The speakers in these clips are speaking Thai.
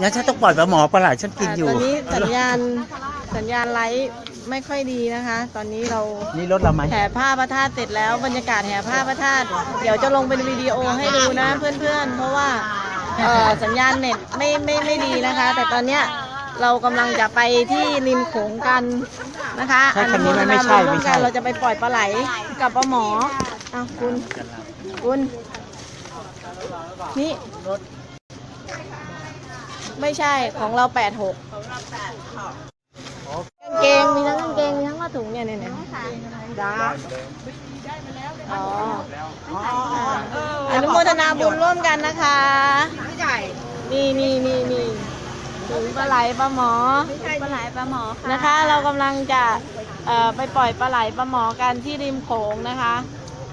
งั้นฉันต้องปล่อยปลาหมอปลาไหลฉันกินอยู่ ตอนนี้สัญญาณสัญญาณไลฟ์ไม่ค่อยดีนะคะ ตอนนี้เรานี่รถเราไหมแห่ผ้าพระธาตุเสร็จแล้วบรรยากาศแห่ผ้าพระธาตุเดี๋ยวจะลงเป็นวิดีโอให้ดูนะเพื่อนๆ เพราะว่าเอ่อสัญญาณเน็ตไม่ไม่ไม่ดีนะคะ แต่ตอนเนี้ยเรากำลังจะไปที่ริมโขงกันนะคะใช่คำนี้ไหมไม่ใช่ อนุโทนาบุญร่วไม่ใช่กันเราจะไปปล่อยปลาไหลกับปลาหมออ้าวคุณคุณนี่ ไม่ใช่ของเราแปดหกกางเกงมีทั้งกางเกงมีทั้งผ้าถุงเนี่ยเนี่ยเนี่ยจ้าอ๋ออนุโมทนาบุญร่วมกันนะคะนี่นี่นี่นี่ถุงปลาไหลปลาหมอปลาไหลปลาหมอค่ะนะคะ เรากำลังจะเอ่อไปปล่อยปลาไหลปลาหมอกันที่ริมโขงนะคะ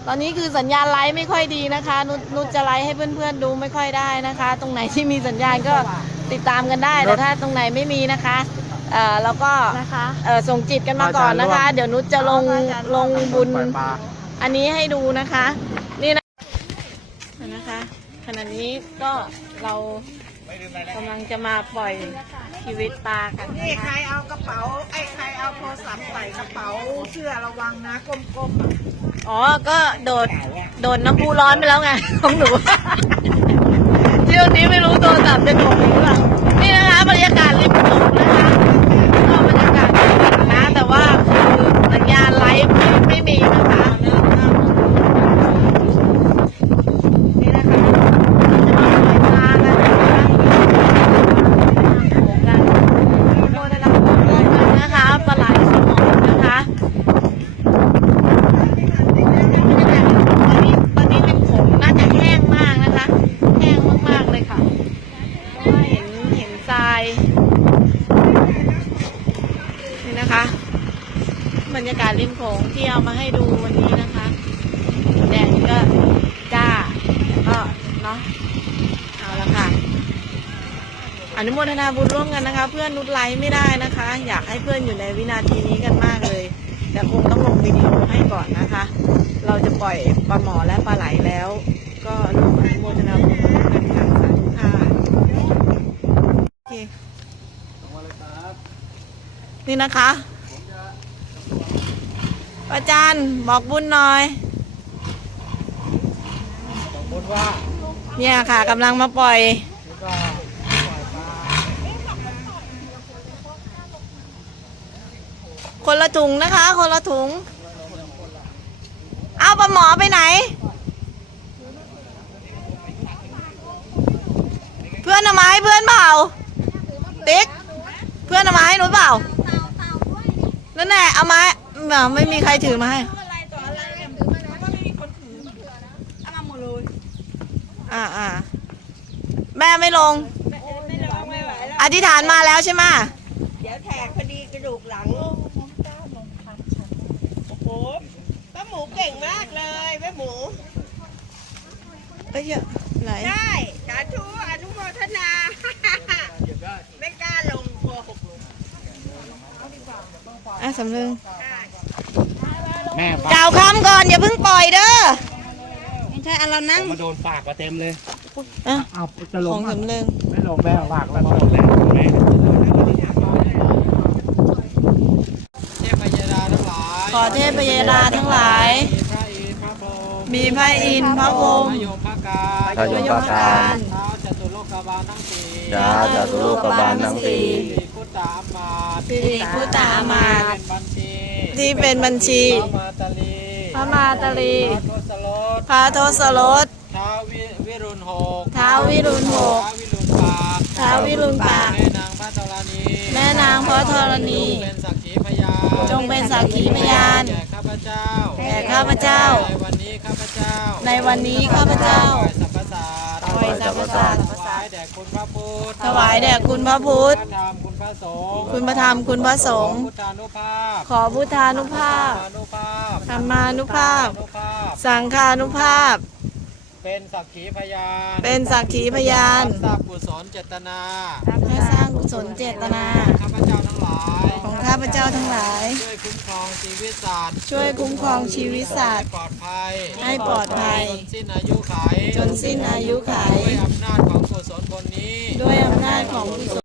ตอนนี้คือสัญญาณไลฟ์ไม่ค่อยดีนะคะ นุชนุชจะไลฟ์ให้เพื่อนๆดูไม่ค่อยได้นะคะ ตรงไหนที่มีสัญญาณก็ ติดตามกันได้ แต่ถ้าตรงไหนไม่มีนะคะเอ่อเราก็นะคะเอ่อส่งจิตกันมาก่อนนะคะ เดี๋ยวนุชจะลงลงบุญ อันนี้ให้ดูนะคะ นี่นะนะคะขณะนี้ก็เรากำลังจะมาปล่อยชีวิตปลากันนี่นะใครคะเอากระเป๋าไอ้ใครเอาโทรศัพท์ใส่กระเป๋าเสื้อระวังนะก้มๆอะอ๋อก็โดดโดดน้ำพุร้อนไปแล้วไงของหนู เที่ยวนี้ไม่รู้โทรศัพท์จะถูกหรือเปล่านี่นะคะบรรยากาศริมโขงนะคะก็บรรยากาศดีนะ แต่ว่าคือสัญญาณไลฟ์ไม่ไม่มีนะคะนี่นะคะจะมาปล่อยปลากันนะคะโมทนาบุญร่วมกันนะคะปลาไหลสมองนะคะ ตอนนี้ตอนนี้ริมโขงน่าจะแห้งมากนะคะ แห้งมากๆเลยค่ะ เพราะว่าเห็นเห็นทราย นี่นะคะ บรรยากาศริมโขงที่เอามาให้ดูวันนี้นะคะแดดก็จ้าก็เนาะเอาละค่ะอนุโมทนาบุญร่วมกันนะคะ เพื่อนนุชไลฟ์ไม่ได้นะคะ อยากให้เพื่อนอยู่ในวินาทีนี้กันมากเลย แต่คงต้องลงวิดีโอให้ก่อนนะคะ เราจะปล่อยปลาหมอและปลาไหลแล้ว ก็ร่วมอนุโมทนาบุญร่วมกันค่ะสาธุค่ะโอเค นี่นะคะอาจารย์บอกบุญหน่อย บอกบุญว่า เนี่ยค่ะกำลังมาปล่อย คนละถุงนะคะ คนละถุง เอาปลาหมอไปไหน เพื่อนเอามาให้เพื่อนเปล่า ติ๊ก เพื่อนเอามาให้หนูเปล่า นั่นแหละเอามาเปล่าไม่มีใครถือมาให้อ่าอ่าแม่ไม่ลงไม่ร้องไม่ไหวแล้วอธิษฐานมาแล้วใช่ไหมเดี๋ยวแทกพอดีกระดูกหลังโอ้โหป้าหมูเก่งมากเลยแม่หมูเอ้ยเยอะไหลได้สาธุอนุโมทนาไม่กล้าลงกลัวหกลง อะสำนึงแม่ปกล่าวคำก่อนอย่าเพิ่งปล่อยเด้อไม่ใช่เอาเรานั่งมาโดนปากมาเต็มเลยอะเอาจะลของงมั้ยสำนึงไม่ลงแม่ปากเราหมดแล้วแม่ขอเทพยดาทั้งหลายมีพระอินทร์พระพรหมโยมพระกาพระโยมพระกา ร เท้าจตุโลกบาลทั้งสี่ยาจตุโลกบาลทั้งสี่สิริพุทธามาต สิริพุตตามาตเป็นบัญชีที่เป็นบัญชี พระมาตาลีพระมาตาลีพระทศรสพระทศรสท้าววิวิรุณหกท้าววิรุณหกท้าววิรุณปากท้าววิรุณปากแม่นางพระธรณีแม่นางพระธรณีเป็นสักขีพยานจงเป็นสักขีพยานแก่ข้าพเจ้าแก่ข้าพเจ้า ในวันนี้ข้าพเจ้าในวันนี้ข้าพเจ้าถ วายสรรพสัตว์ถวายสรรพสัตว์ถวายแด่คุณพระพุทธถวายแด่คุณพระพุทธพระธรรมคุณพระสงฆ์คุณพระธรรมคุณพระสงฆ์ พุทธานุภาพขอพุทธานุภาพ อนุภาพธรรมานุภาพ อนุภาพ สังฆานุภาพ เป็นสักขีพยานเป็นสักขีพยานทราบกุศลเจตนาให้สร้างกุศลเจตนา ข้าพเจ้าทั้งหลายของข้าพเจ้าทั้งหลาย ช่วยคุ้มครองชีวิตสัตว์ช่วยคุ้มครองชีวิตสัตว์ให้ปลอดภัยให้ปลอดภัย จนสิ้นอายุไขจนสิ้นอายุไข ด้วยอำนาจของกุศลบนนี้ดของกุศล